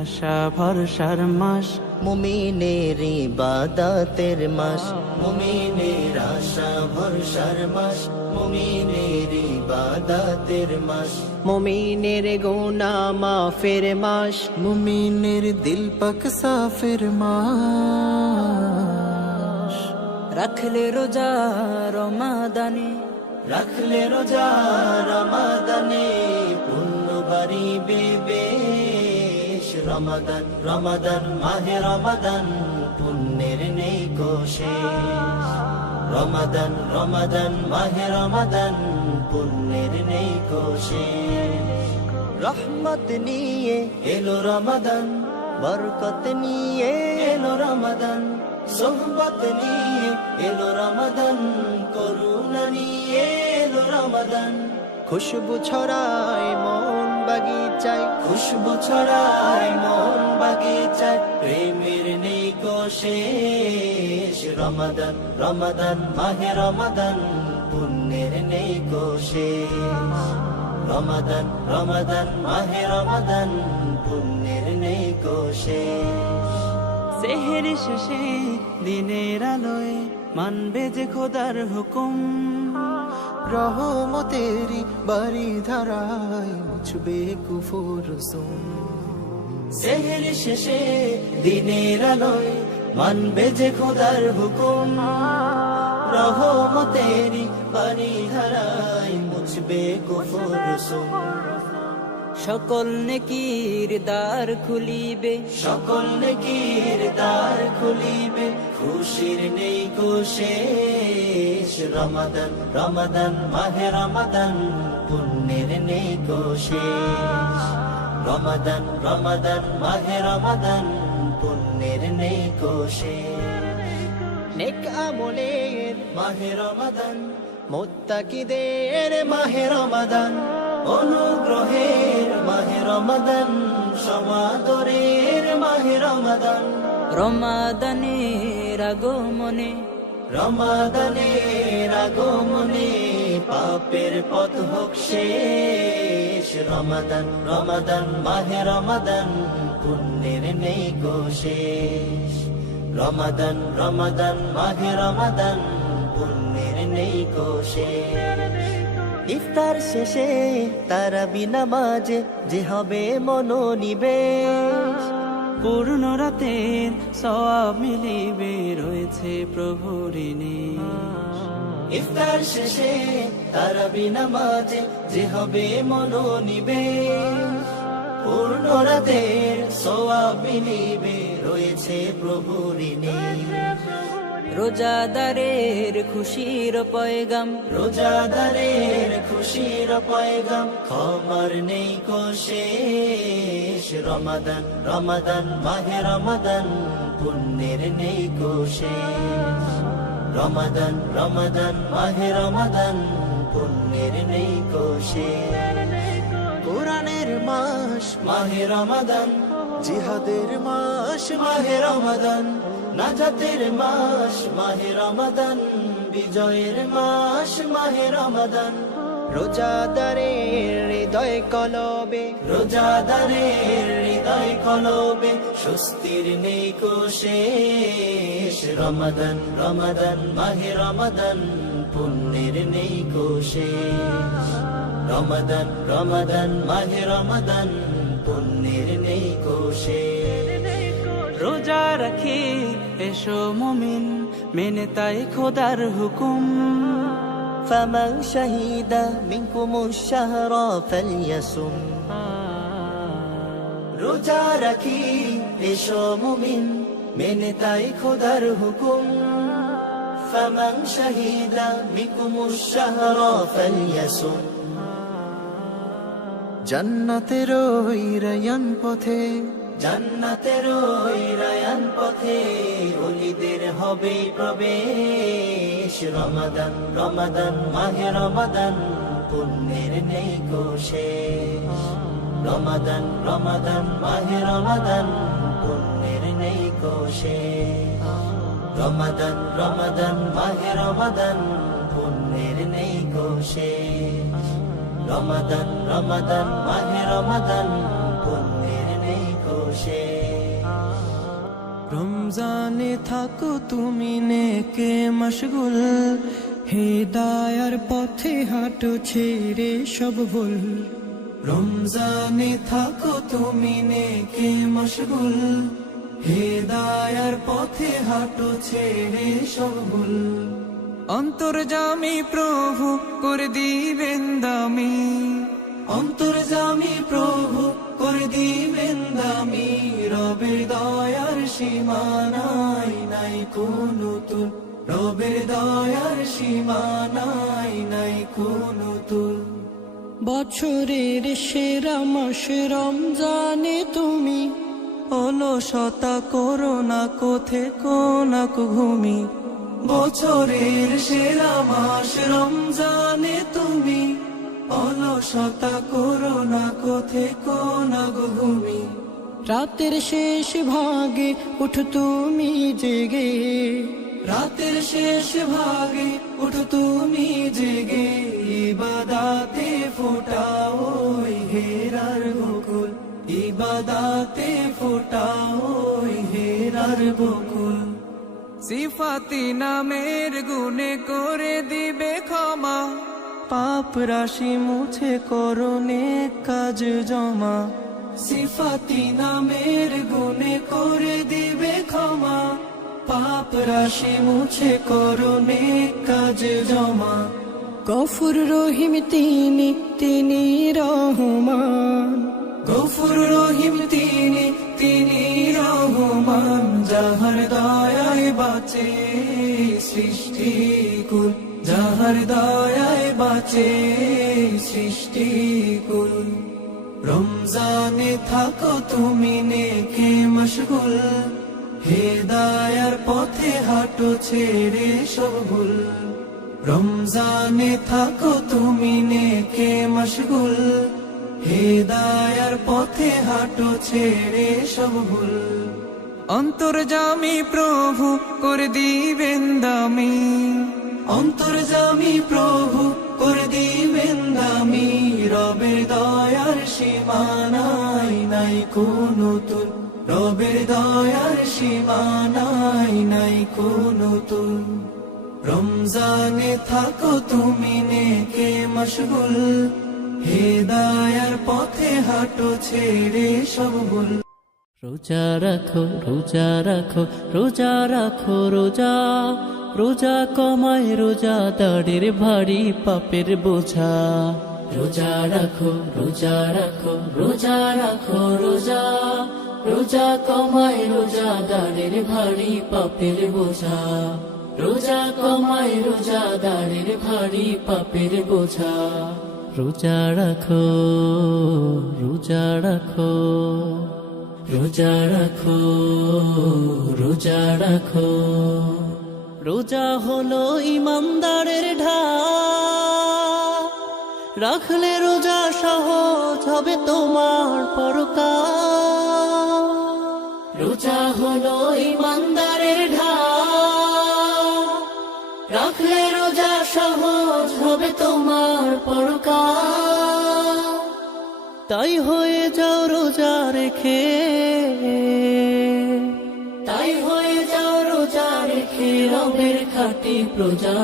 আশা ভরসার মাস, মুমিনের ইবাদতের মাস, মুমিনের আশা ভরসার মাস, মুমিনের ইবাদতের মাস, মুমিনের গুনাহ মাফের মাস, মুমিনের দিল পাক সাফের মাস। রাখলে রোজা রমাদানে, রাখলে রোজা রমাদানে, পুণ্য বাড়িবে বেশ। রমাদান রমাদান মাহে রমাদান, পুণ্যের নেই কো শেষ। রমাদান রমাদান মাহে রমাদান, পুণ্যের নেই কো শেষ। রহমত নিয়ে এলো রমাদান, বরকত নিয়ে এলো রমাদান, সোহবত নিয়ে এলো রমাদান, করুণা নিয়ে এলো রমাদান। খুশবু ছড়ায় মন বাগিচায়, খুশবু ছড়ায় মন বাগিচায়, প্রেমের নেই কো শেষ। রমাদান রমাদান মাহে রমাদান, পুণ্যের নেই কো শেষ। রমাদান রমাদান মাহে রমাদান, পুণ্যের নেই কো শেষ। সেহের শেষে দিনের আলোয় মানবে যে খোদার হুকুম, রহমতেরি বাড়ি ধারায় মুছবে কুফর সুম। সেহের শেষে দিনের আলোয় মানবে যে খোদার হুকুম, রহমতেরি বাণী ধারায় মুছবে কুফর সুম। সকল নেকির দ্বার খুলিবে, সকল নেকির দ্বার খুলিবে, খুশির নেই কো শেষ। রমাদান রমাদান মাহে রমাদান, পুণ্যের নেই কো শেষ। রমাদান রমাদান মাহে রমাদান, পুণ্যের নেই কো শেষ। নেক আমলের মাহে রমাদান, মুত্তাকিদের মাহে রমাদান, অনুগ্রহের মাহে রমাদান, সমাদরের মাহে রমাদান। রমাদানের আগমনে, রমাদানের আগমনে, পাপের পথ হোক শেষ। রমাদান রমাদান মাহে রমাদান, পুণ্যের নেই কো শেষ। রমাদান রমাদান মাহে রমাদান, পুণ্যের নেই কো শেষ। ইফতার শেষে তারাবি নামাজে যে হবে মনোনিবেশ। পূর্ণ রাতের সওয়াব মিলিবে, রয়েছে প্রভুর নিশ। ইফতার শেষে তারাবি নামাজে যে হবে মনোনিবেশ। পূর্ণ রাতের সওয়াব মিলিবে, রয়েছে প্রভুর নিশ। রোজাদারের খুশির পয়গাম, রোজাদারের খুশির পয়গাম, ক্ষমার নেই কো শেষ। রমাদান রমাদান মাহে রমাদান, পুণ্যের নেই কো শেষ। রমাদান রমাদান মাহে রমাদান, পুণ্যের নেই কো শেষ। কোরআনের মাস, মাহে রমাদান, জিহাদের মাস, মাহে রমাদান, নাজাতের মাস মাহে রমাদান, বিজয়ের মাস মাহে রমাদান। রোজাদারের হৃদয় কলবে, রোজাদারের হৃদয় কলবে, স্বস্তির নেই কো শেষ। রমাদান রমাদান মাহে রমাদান, পুণ্যের নেই কো শেষ। রমাদান রমাদান মাহে রমাদান, পুণ্যের নেই কো শেষ। রোজা রাখি এসো মুমিন, মেনে তাই খোদার হুকুম। ফামান শাহিদা মিনকুমুশ শাহরা ফালইয়াসুম। রোজা রাখি এসো মুমিন, মেনে তাই খোদার হুকুম। ফামান শাহিদা মিনকুমুশ শাহরা ফালইয়াসুম। জান্নাতের ওই রায়ান পথে, জান্নাতের ওই রায়ান পথে, ওলিদের হবে প্রবেশ। রমাদান রমাদান মাহে রমাদান, পুণ্যের নেই কো শেষ। রমাদান রমাদান মাহে রমাদান, পুণ্যের নেই কো শেষ। রমাদান রমাদান মাহে রমাদান, পুণ্যের নেই কো শেষ। রমাদান রমাদান মাহে রমাদান, পুণ্যের নেই কো বসে। রমজানে থাকো তুমি নেকে মশগুল, হেদায়ার পথে হাঁটো ছেড়ে সব ভুল। রমজানে থাকো তুমি নেকে মশগুল, হেদায়ার পথে হাঁটো ছেড়ে সব ভুল। অন্তর্যামী প্রভু করে দিবেন দামি, অন্তর্যামী প্রভু করে দিবেন দামি। রবের দয়ার সীমা নাই, নাই কোনো তুল। রবের দয়ার সীমা নাই, নাই কোনো তুল। বছরের সেরা মাস রমজানে তুমি অলসতা করো না কোথে কোনা ঘুমি। বছরের সেরা মাস রমজানে তুমি অলসতা করো না কোথে কোনা ঘুমি। রাতের শেষ ভাগে উঠো তুমি জেগে, রাতের শেষ ভাগে উঠো তুমি জেগে। ইবাদাতে ফোটাও ওই হেরার বকুল, ইবাদাতে ফোটাও ওই হেরার বকুল। সিফাতি নামের গুণে করে দিবে ক্ষমা, পাপ রাশি মুছে করোনে কাজ জমা। সিফাতি নামের গুণে করে দিবে ক্ষমা, পাপ রাশি মুছে করোনে কাজ জমা। গফুর রহিম তিনি, তিনি রহমান। গফুর রহিম তিনি, তিনি রহমান। যাহার দয়ায় বাঁচে সৃষ্টি কুল, যাহার দয়ায় বাঁচে সৃষ্টি কুল। রমজানে থাকো তুমি নেকে মশগুল, হেদায়ার পথে হাঁটো ছেড়ে সব ভুল। রমজানে থাকো তুমি নেকে মশগুল, হেদায়ার পথে হাঁটো ছেড়ে সব ভুল। অন্তর্যামী প্রভু করে দিবেন দামি, অন্তর্যামী প্রভু করে দিবেন দামি। রবের দয়ার সীমা নাই, নাই কোনো তুল। রবের দয়ার সীমা নাই, নাই কোনো তুল। রমজানে থাকো তুমি নেকে মশগুল, হেদায়ার পথে হাঁটো ছেড়ে সব ভুল। রোজা রাখো, রোজা রাখো, রোজা রাখো, রোজা রোজা কমায় রোজাদারের ভারী পাপের বোঝা। রোজা রাখো, রোজা রাখো, রোজা রাখো, রোজা রোজা কমায় রোজাদারের ভারী পাপের বোঝা। রোজা কমায় রোজাদারের ভারী পাপের বোঝা। রোজা রাখো, রোজা রাখো, রোজা রাখো, রোজা রাখো। রোজা হলো ইমানদারের ঢাল, রাখলে রোজা সহজ হবে তোমার পরকাল। রোজা হলো ইমানদারের ঢাল, রাখলে রোজা সহজ হবে তোমার পরকাল। তাই হয়ে যাও রোজা রেখে, তাই হয়ে যাও রোজা রেখে রবের খাঁটি প্রজা।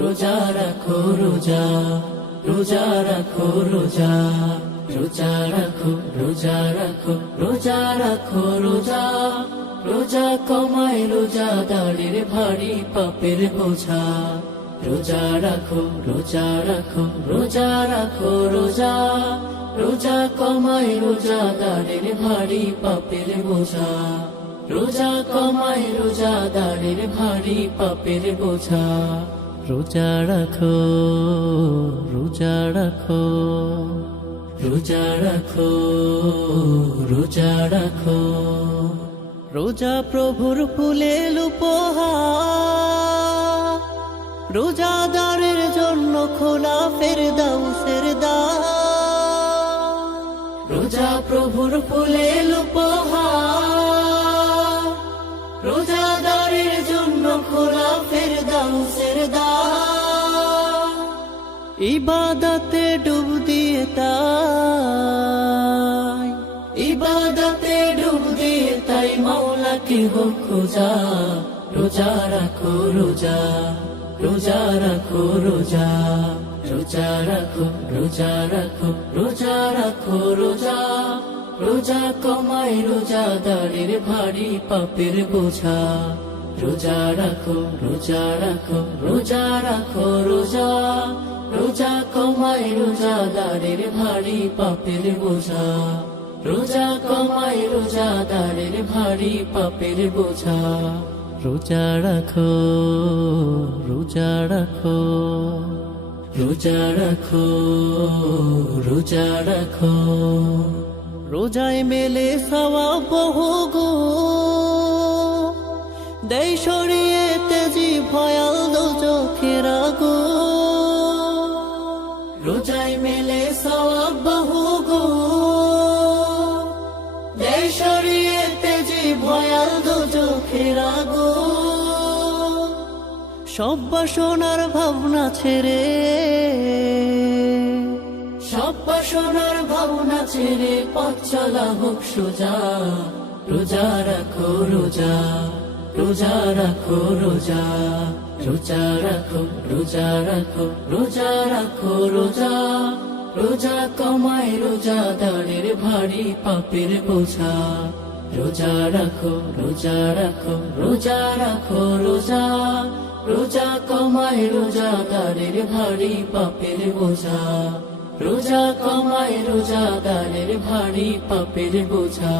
রোজা রাখো রোজা, রোজা রাখো রোজা, রোজা রাখো, রোজা রাখো, রোজা রাখো, রোজা রোজা কমায় রোজাদারের ভারী পাপের বোঝা। রোজা রাখো, রোজা রাখো, রোজা রাখো, রোজা রোজা কমায় রোজাদারের ভারী পাপের বোঝা। রোজা কমায় রোজাদারের ভারী পাপের বোঝা। রোজা রাখো, রোজা রাখো, রোজা রাখো, রোজা রাখো। রোজা প্রভুর ফুলেল উপহার, রোজাদারের জন্য খোলা ফেরদাউসের দ্বার। রোজা প্রভুর ফুলেল উপহার, রোজাদারের জন্য খোলা ফেরদাউসের দ্বার। ইবাদতে ডুব দিয়ে তাই, ইবাদতে ডাকে হোক খোঁজা, রোজা রাখো রোজা, রোজা রাখো রোজা, রোজা রাখো, রোজা রাখো, রোজা রাখো রোজা, রোজা কমায় রোজাদারের ভারী পাপের বোঝা, রোজা রাখো, রোজা রাখো, রোজা রাখো রোজা, রোজা কমায় রোজাদারের ভারী পাপের বোঝা, রোজা কমায় রোজাদারের ভারী পাপের বোঝা, রোজা রাখো, রোজা রাখো, রোজা রাখো, রোজা রাখো, রোজায় মেলে সওয়াব বহু গো, দেয় সরিয়ে তেজি ভয়াল দোজখের আগুন, রোজায় মেলে সওয়াব বহু গো, দেয় সরিয়ে তেজি ভয়াল দোজখের আগুন, সব বাসনার ভাবনা ছেড়ে, সব বাসনার ভাবনা ছেড়ে পথ চলা হোক সোজা, রোজা রাখো রোজা, রোজা রাখো রোজা, রোজা রাখো, রোজা রাখো, রোজা রাখো রোজা, রোজা কমায় রোজাদারের ভারী পাপের বোঝা, রোজা রাখো, রোজা রাখো, রোজা রাখো রোজা, রোজা কমায় রোজাদারের ভারী পাপের বোঝা, রোজা কমায় রোজাদারের ভারী পাপের বোঝা।